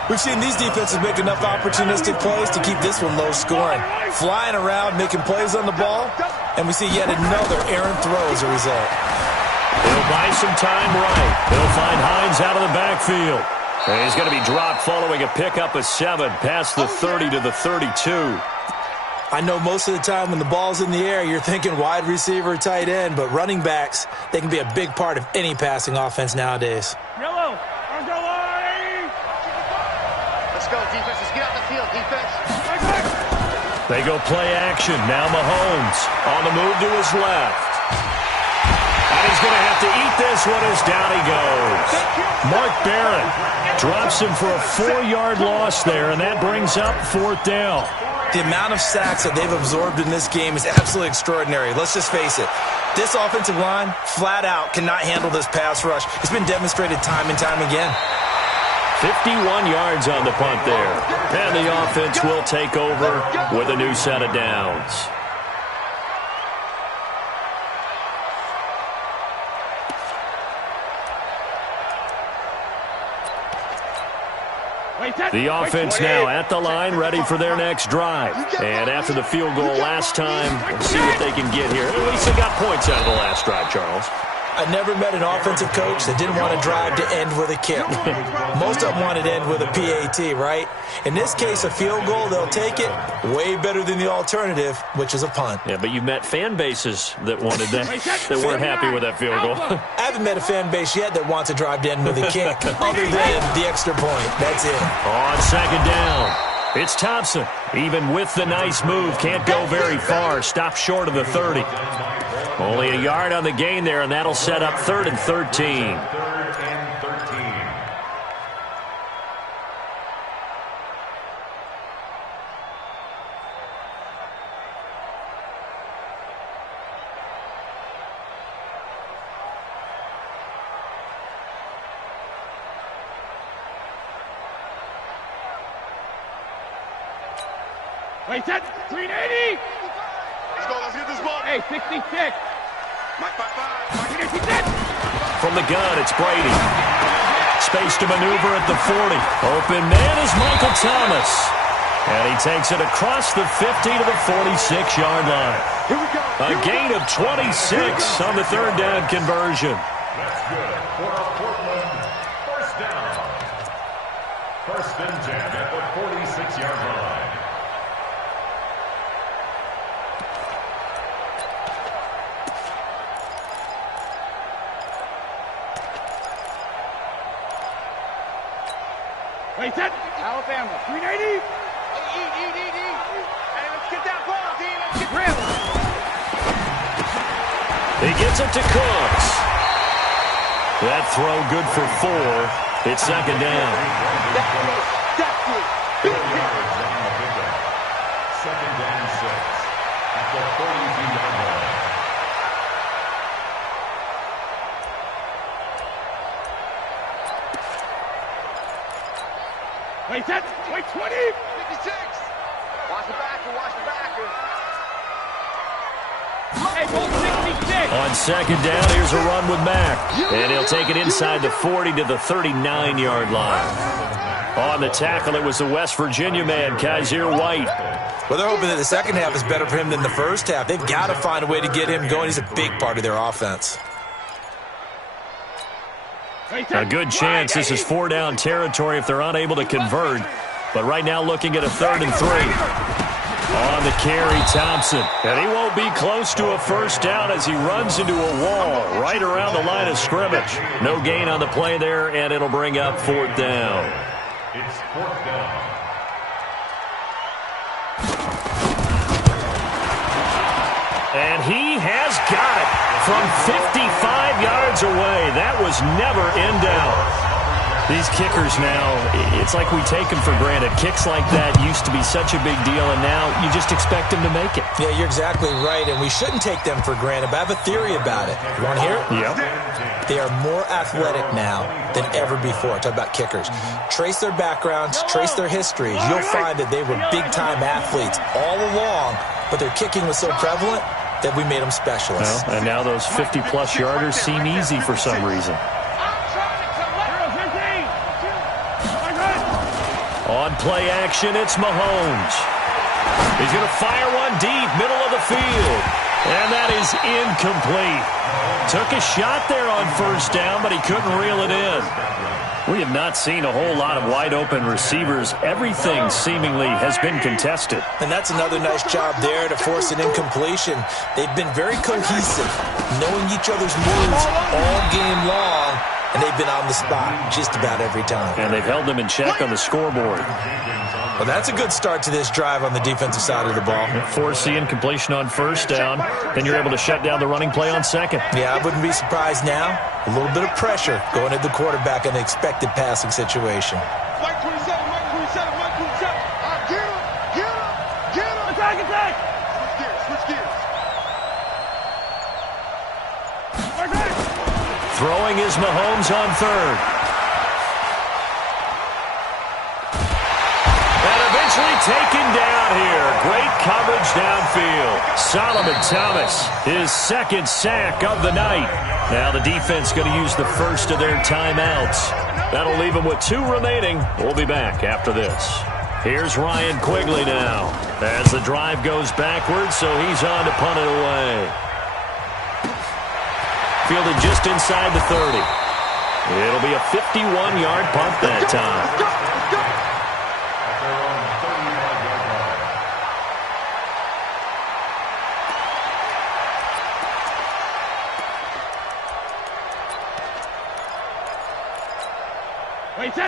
We've seen these defenses make enough opportunistic plays to keep this one low scoring. Flying around, making plays on the ball, and we see yet another errant throw as a result. He'll buy some time right. He'll find Hines out of the backfield. And he's going to be dropped following a pickup of 7 past the 30 to the 32. I know most of the time when the ball's in the air, you're thinking wide receiver, tight end, but running backs, they can be a big part of any passing offense nowadays. Yellow, on the line. Let's go, defense. Let's get out the field, defense. They go play action. Now Mahomes on the move to his left. And he's going to have to eat this one as down he goes. Mark Barrett drops him for a 4-yard loss there, and that brings up 4th down. The amount of sacks that they've absorbed in this game is absolutely extraordinary. Let's just face it. This offensive line, flat out, cannot handle this pass rush. It's been demonstrated time and time again. 51 yards on the punt there. And the offense will take over with a new set of downs. The offense now at the line, ready for their next drive. And after the field goal last time, let's see what they can get here. At least they got points out of the last drive, Charles. I never met an offensive coach that didn't want to drive to end with a kick. Most of them wanted to end with a PAT, right? In this case, a field goal, they'll take it. Way better than the alternative, which is a punt. Yeah, but you've met fan bases that wanted that, that weren't happy with that field goal. I haven't met a fan base yet that wants to drive to end with a kick, other than the extra point. That's it. On 2nd down, it's Thompson. Even with the nice move, can't go very far. Stop short of the 30. Only a yard on the gain there, and that'll set up 3rd and 13. 3rd and 13. Wait, set. 380. Let's go. Let's get this ball. Hey, 66. Mike 5-5. Mike 66. From the gun, it's Brady. Space to maneuver at the 40. Open man is Michael Thomas. And he takes it across the 50 to the 46-yard line. Here we go. A gain of 26 on the 3rd down conversion. That's good for a Portland 1st down. 1st and 10 at the 46-yard line. Wait, set. Alabama. 380. Eat. Hey, let's get that ball, D. Let's get Rim. He gets it to Cooks. That throw good for 4. It's 2nd down. That's it. 4 yards on the pickup. 2nd and 6 at the 42-yard line. Wait, set. Wait, 20. 56. Watch the backer. Watch the backer. Hey, ball 66. On 2nd down, here's a run with Mack. And he'll take it inside the 40 to the 39-yard line. On the tackle, it was the West Virginia man, Kaiser White. Well, they're hoping that the second half is better for him than the first half. They've got to find a way to get him going. He's a big part of their offense. A good chance this is 4-down territory if they're unable to convert. But right now looking at a 3rd and 3. On the carry, Thompson. And he won't be close to a 1st down as he runs into a wall right around the line of scrimmage. No gain on the play there, and it'll bring up 4th down. It's 4th down. And he has got it from 55 yards away. That was never in doubt. These kickers now, it's like we take them for granted. Kicks like that used to be such a big deal, and now you just expect them to make it. Yeah, you're exactly right, and we shouldn't take them for granted, but I have a theory about it. You want to hear it? Yep. They are more athletic now than ever before. Talk about kickers. Trace their backgrounds, trace their histories. You'll find that they were big-time athletes all along, but their kicking was so prevalent that we made them specialists. Well, and now those 50-plus yarders seem easy for some reason. On play action, it's Mahomes. He's going to fire one deep, middle of the field. And that is incomplete. Took a shot there on first down, but he couldn't reel it in. We have not seen a whole lot of wide-open receivers. Everything seemingly has been contested. And that's another nice job there to force an incompletion. They've been very cohesive, knowing each other's moves all game long, and they've been on the spot just about every time. And they've held them in check on the scoreboard. Well, that's a good start to this drive on the defensive side of the ball. Force the incompletion on first down. Then you're able to shut down the running play on second. Yeah, I wouldn't be surprised now. A little bit of pressure going at the quarterback in an expected passing situation. Mike 27, Mike 27, Mike 27. Get him, get him, get him. Attack, attack. Switch gears, switch gears. Throwing is Mahomes on third. Taken down here. Great coverage downfield. Solomon Thomas, his second sack of the night. Now the defense going to use the first of their timeouts. That'll leave them with 2 remaining. We'll be back after this. Here's Ryan Quigley now as the drive goes backwards, so he's on to punt it away. Fielded just inside the 30. It'll be a 51-yard punt that time.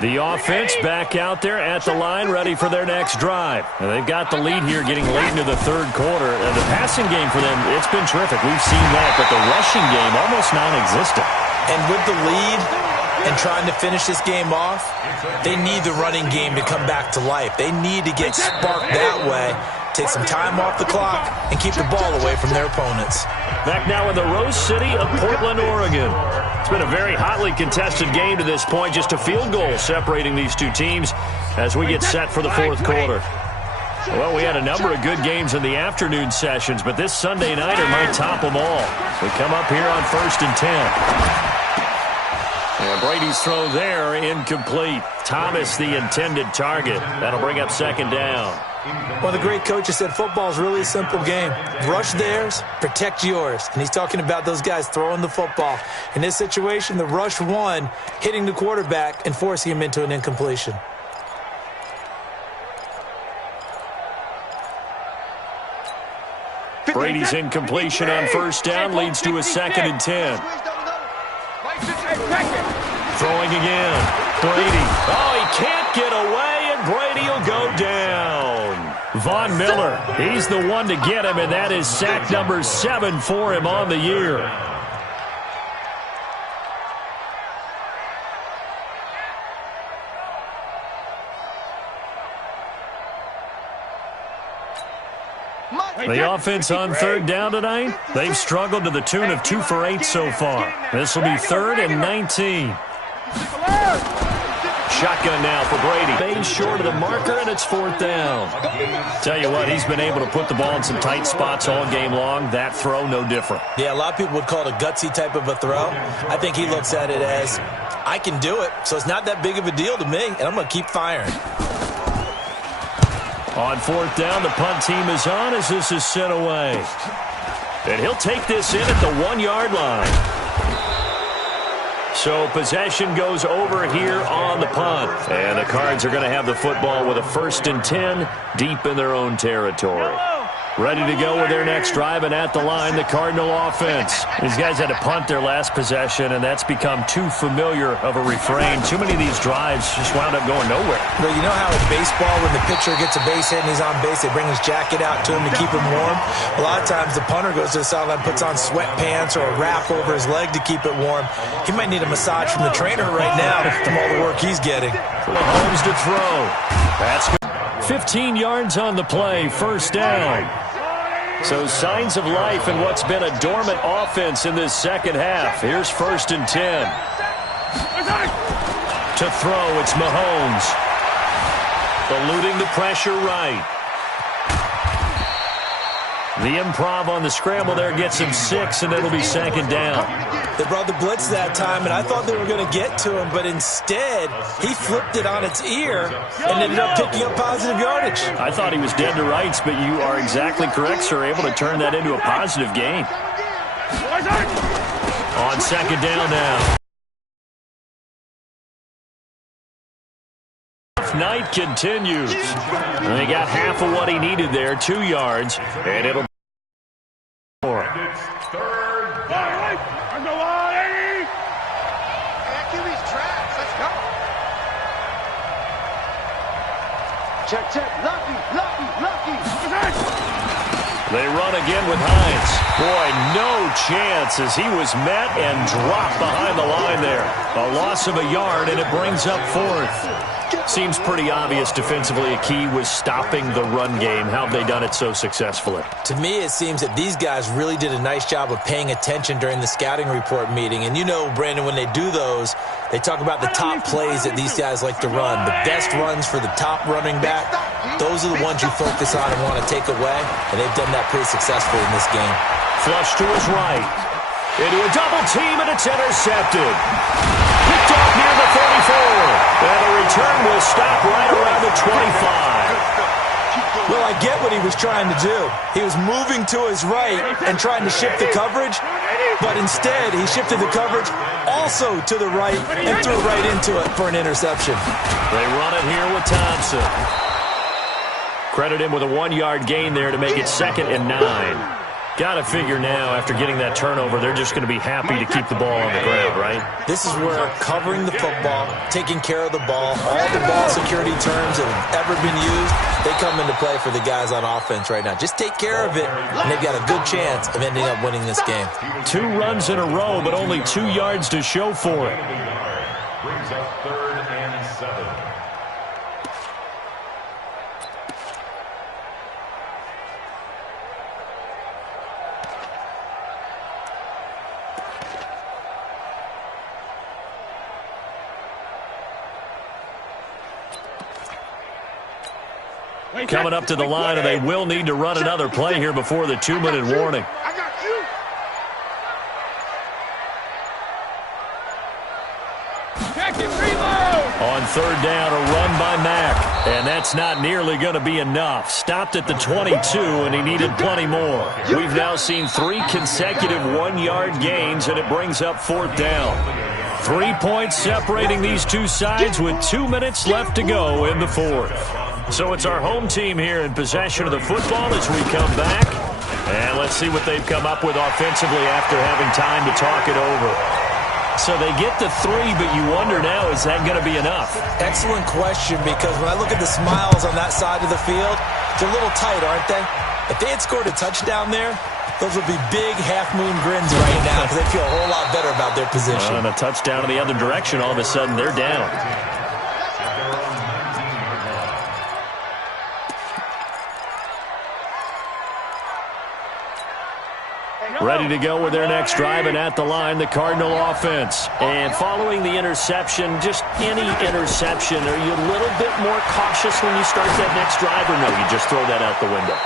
The offense back out there at the line, ready for their next drive. And they've got the lead here getting late into the third quarter. And the passing game for them, it's been terrific. We've seen that, but the rushing game almost non-existent. And with the lead and trying to finish this game off, they need the running game to come back to life. They need to get sparked that way, take some time off the clock, and keep the ball away from their opponents. Back now in the Rose City of Portland, Oregon. It's been a very hotly contested game to this point. Just a field goal separating these two teams as we get set for the fourth quarter. Well, we had a number of good games in the afternoon sessions, but this Sunday nighter might top them all. We come up here on 1st and 10. And Brady's throw there, incomplete. Thomas, the intended target. That'll bring up 2nd down. Well, the great coach has said football is really a simple game. Rush theirs, protect yours. And he's talking about those guys throwing the football. In this situation, the rush won, hitting the quarterback and forcing him into an incompletion. Brady's incompletion on first down leads to a 2nd and 10. Throwing again. Brady. Oh, he can't get away, and Brady will go down. Von Miller, he's the one to get him, and that is sack number 7 for him on the year. The offense on 3rd down tonight, they've struggled to the tune of 2 for 8 so far. This will be 3rd and 19. Shotgun now for Brady. Made short of the marker, and it's 4th down. Tell you what, he's been able to put the ball in some tight spots all game long. That throw, no different. Yeah, a lot of people would call it a gutsy type of a throw. I think he looks at it as, I can do it, so it's not that big of a deal to me, and I'm going to keep firing. On 4th down, the punt team is on as this is sent away. And he'll take this in at the 1-yard line. So possession goes over here on the punt. And the Cards are going to have the football with a 1st and 10 deep in their own territory. Ready to go with their next drive, and at the line, the Cardinal offense. These guys had to punt their last possession, and that's become too familiar of a refrain. Too many of these drives just wound up going nowhere. But you know how in baseball, when the pitcher gets a base hit and he's on base, they bring his jacket out to him to keep him warm? A lot of times the punter goes to the sideline, puts on sweatpants or a wrap over his leg to keep it warm. He might need a massage from the trainer right now from all the work he's getting. Mahomes to throw. That's good. 15 yards on the play, 1st down. So signs of life in what's been a dormant offense in this second half. Here's 1st and 10. To throw, it's Mahomes. Eluding the pressure right. The improv on the scramble there gets him 6, and it'll be 2nd down. They brought the blitz that time, and I thought they were going to get to him, but instead, he flipped it on its ear and ended up picking up positive yardage. I thought he was dead to rights, but you are exactly correct, sir. Able to turn that into a positive gain. On second down now. Night continues. And he got half of what he needed there, 2 yards, and it'll be more. It's third down. QB's tracks. Let's go. Check. Lucky. They run again with Hines. Boy, no chance as he was met and dropped behind the line there. A loss of a yard, and it brings up fourth. Seems pretty obvious defensively a key was stopping the run game. How have they done it so successfully? To me, it seems that these guys really did a nice job of paying attention during the scouting report meeting. And you know, Brandon, when they do those, they talk about the top plays that these guys like to run. The best runs for the top running back, those are the ones you focus on and want to take away. And they've done that pretty successfully in this game. Flush to his right. Into a double team, and it's intercepted. Picked off near the 34. And the return will stop right around the 25. Well, I get what he was trying to do. He was moving to his right and trying to shift the coverage, but instead he shifted the coverage also to the right and threw right into it for an interception. They run it here with Thompson. Credit him with a 1-yard gain there to make it 2nd and 9. Got to figure now, after getting that turnover, they're just going to be happy to keep the ball on the ground, right? This is where covering the football, taking care of the ball, all the ball security terms that have ever been used, they come into play for the guys on offense right now. Just take care of it, and they've got a good chance of ending up winning this game. 2 runs in a row, but only 2 yards to show for it. Brings up 3rd and 7. Coming up to the line, and they will need to run another play here before the 2-minute warning. I got you. On 3rd down, a run by Mack, and that's not nearly going to be enough. Stopped at the 22, and he needed plenty more. We've now seen 3 consecutive 1-yard gains, and it brings up 4th down. 3 points separating these two sides with 2 minutes left to go in the 4th. So it's our home team here in possession of the football as we come back. And let's see what they've come up with offensively after having time to talk it over. So they get the 3, but you wonder now, is that going to be enough? Excellent question, because when I look at the smiles on that side of the field, they're a little tight, aren't they? If they had scored a touchdown there, those would be big half-moon grins right now because they feel a whole lot better about their position. And a touchdown in the other direction, all of a sudden they're down. Ready to go with their next drive, and at the line, the Cardinal offense. And following the interception, just any interception, are you a little bit more cautious when you start that next drive, or no, you just throw that out the window?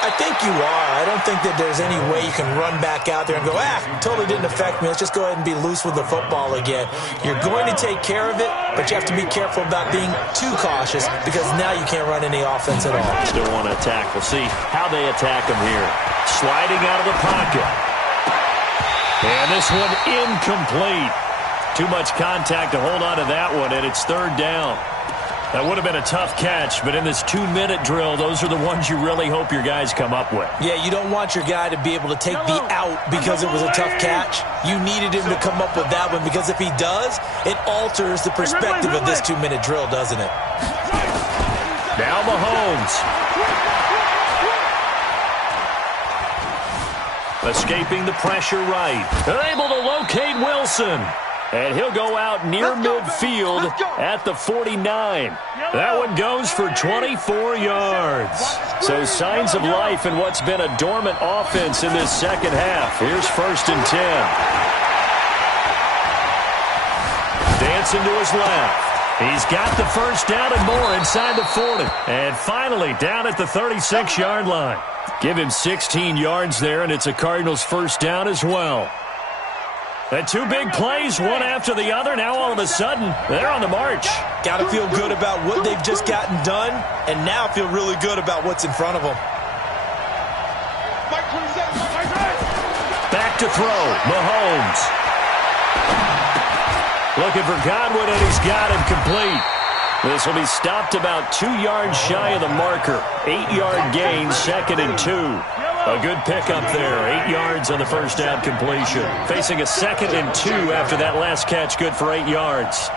I think you are. I don't think that there's any way you can run back out there and go, totally didn't affect me. Let's just go ahead and be loose with the football again. You're going to take care of it, but you have to be careful about being too cautious because now you can't run any offense at all. Still want to attack. We'll see how they attack him here. Sliding out of the pocket. And this one incomplete. Too much contact to hold on to that one, and it's 3rd down. That would have been a tough catch, but in this 2-minute drill, those are the ones you really hope your guys come up with. Yeah, you don't want your guy to be able to take the out because it was a tough catch. You needed him to come up with that one because if he does, it alters the perspective of this 2-minute drill, doesn't it? Now Mahomes. Escaping the pressure right. They're able to locate Wilson. And he'll go out near midfield at the 49. That one goes for 24 yards. So signs of life in what's been a dormant offense in this second half. Here's 1st and 10. Dancing to his left. He's got the 1st down and more inside the 40. And finally down at the 36-yard line. Give him 16 yards there, and it's a Cardinals 1st down as well. And two big plays, one after the other. Now all of a sudden, they're on the march. Got to feel good about what they've just gotten done, and now feel really good about what's in front of them. Back to throw, Mahomes. Looking for Godwin, and he's got him complete. This will be stopped about 2 yards shy of the marker. 8-yard gain, 2nd and 2. A good pickup there. 8 yards on the first down completion. Facing a 2nd and 2 after that last catch. Good for 8 yards.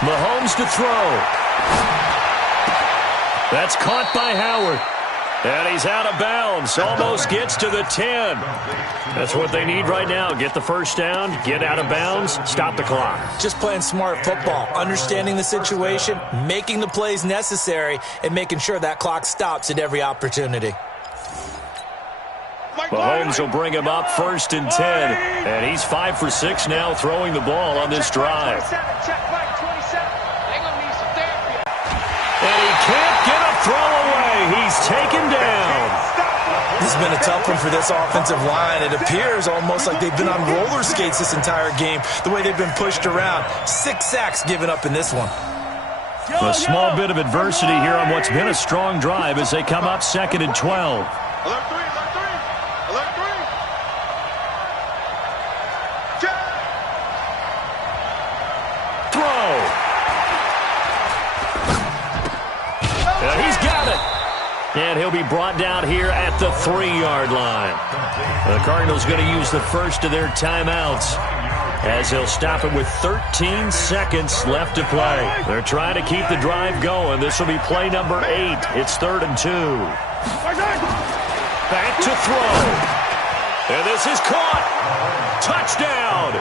Mahomes to throw. That's caught by Howard. And he's out of bounds. Almost gets to the 10. That's what they need right now. Get the first down, get out of bounds, stop the clock. Just playing smart football, understanding the situation, making the plays necessary, and making sure that clock stops at every opportunity. Mahomes will bring him up 1st and 10. And he's 5 for 6 now throwing the ball on this drive. And he can't get a throw away. He's taken down. This has been a tough one for this offensive line. It appears almost like they've been on roller skates this entire game, the way they've been pushed around. 6 sacks given up in this one. A small bit of adversity here on what's been a strong drive as they come up 2nd and 12. And he'll be brought down here at the 3-yard line. The Cardinals going to use the first of their timeouts as they'll stop it with 13 seconds left to play. They're trying to keep the drive going. This will be play number 8. It's 3rd and 2. Back to throw. And this is caught. Touchdown.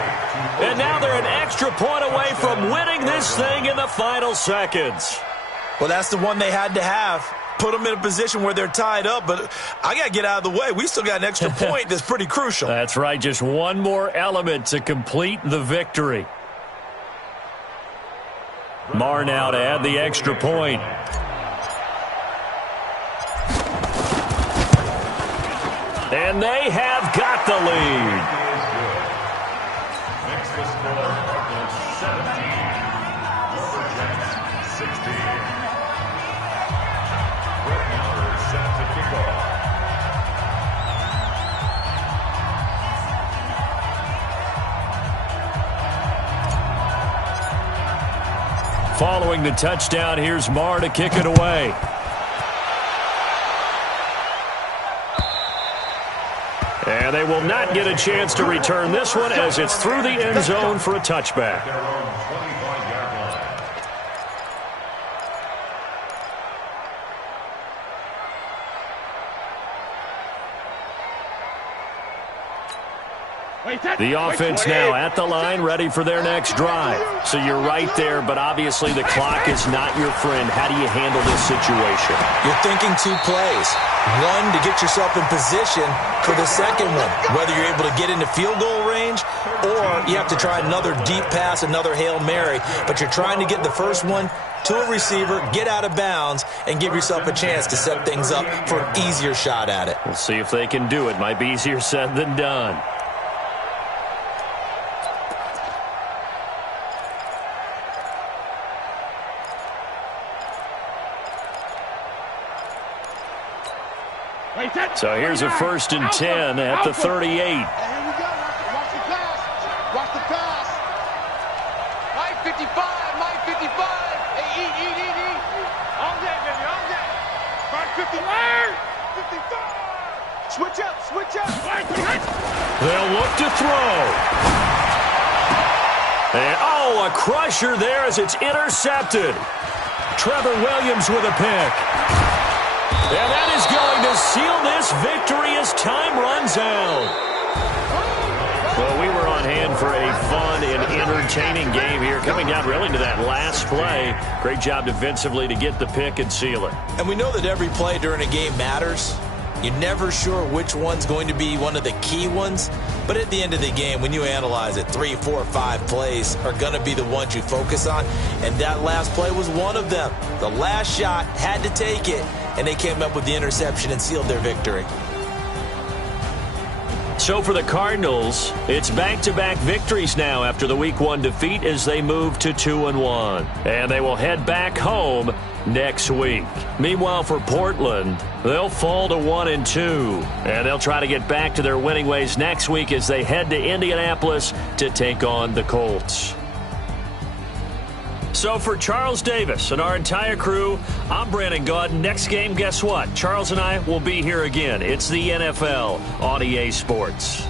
And now they're an extra point away from winning this thing in the final seconds. Well, that's the one they had to have. Put them in a position where they're tied up, but I got to get out of the way. We still got an extra point that's pretty crucial. That's right, just one more element to complete the victory. Marr now to add the extra point. And they have got the lead. Makes the score Cardinals 17, Lumberjacks 16. Following the touchdown, here's Marr to kick it away. And they will not get a chance to return this one as it's through the end zone for a touchback. The offense now at the line, ready for their next drive. So you're right there, but obviously the clock is not your friend. How do you handle this situation? You're thinking 2 plays. One, to get yourself in position for the second one, whether you're able to get into field goal range or you have to try another deep pass, another Hail Mary, but you're trying to get the first one to a receiver, get out of bounds, and give yourself a chance to set things up for an easier shot at it. We'll see if they can do it. Might be easier said than done. So here's a 1st and 10 at the 38. Here we go. Watch the pass. Watch the pass. Mike 55. Mike 55. Hey, eat. On that, baby. On that. Mike 55. Switch up. They'll look to throw. And, a crusher there as it's intercepted. Trevor Williams with a pick. And that is going to seal this victory as time runs out. Well, we were on hand for a fun and entertaining game here, coming down really to that last play. Great job defensively to get the pick and seal it. And we know that every play during a game matters. You're never sure which one's going to be one of the key ones. But at the end of the game, when you analyze it, 3, 4, 5 plays are going to be the ones you focus on. And that last play was one of them. The last shot had to take it, and they came up with the interception and sealed their victory. So for the Cardinals, it's back-to-back victories now after the Week 1 defeat as they move to 2-1. And they will head back home next week. Meanwhile, for Portland, they'll fall to 1-2. And they'll try to get back to their winning ways next week as they head to Indianapolis to take on the Colts. So for Charles Davis and our entire crew, I'm Brandon Gaudin. Next game, guess what? Charles and I will be here again. It's the NFL on EA Sports.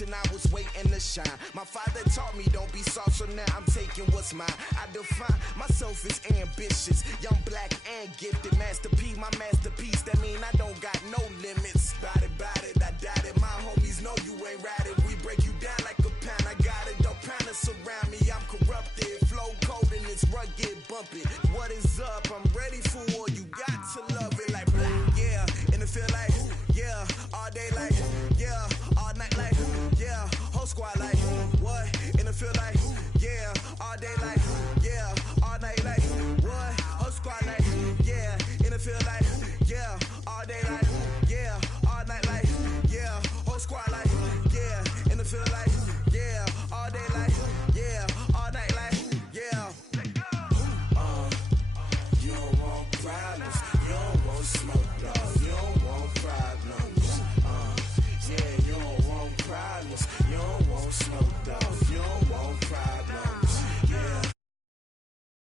I was waiting to shine. My father taught me don't be soft, so now I'm taking what's mine. I define myself as ambitious, young, black, and gifted. Master P, my masterpiece. That mean I don't got no limits. Bout it, I doubt it. My homies know you ain't ratted. We break you down like a pound. I got it, don't pound us around me. I'm corrupted, flow cold and it's rugged, bumpy. What is up? I'm ready for war.